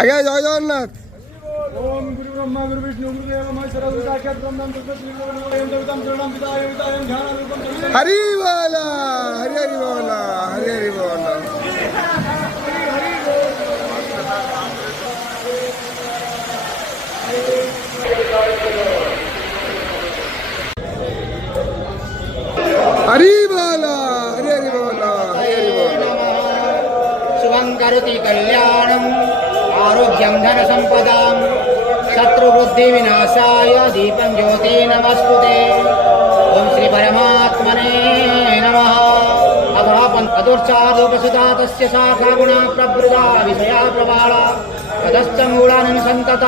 আগে জয় জগন্নাথ। ओम गुरु ब्रह्मा गुरु विष्णु गुरुदेव महेश्वर गुरु साक्षात ब्रह्म तस्मै श्री गुरु ओम देवतां शरणं पिताय वितायं ध्यानं रूपं हरि बोला हरि हरि बोला हरि हरि बोला। हरि बोला हरि हरि बोला हरि हरि बोला। शुभं करोति कल्याणं आरोग्यं धन संपदां शत्रुबुद्धि विनाशाय दीपं ज्योति नमस्तुते। ओम श्री परमात्मने नमः। अधोर्चादोपसुता तस्य शाखा गुणा प्रवृदा विषया प्रबाला ततश्च मूलानि सन्तता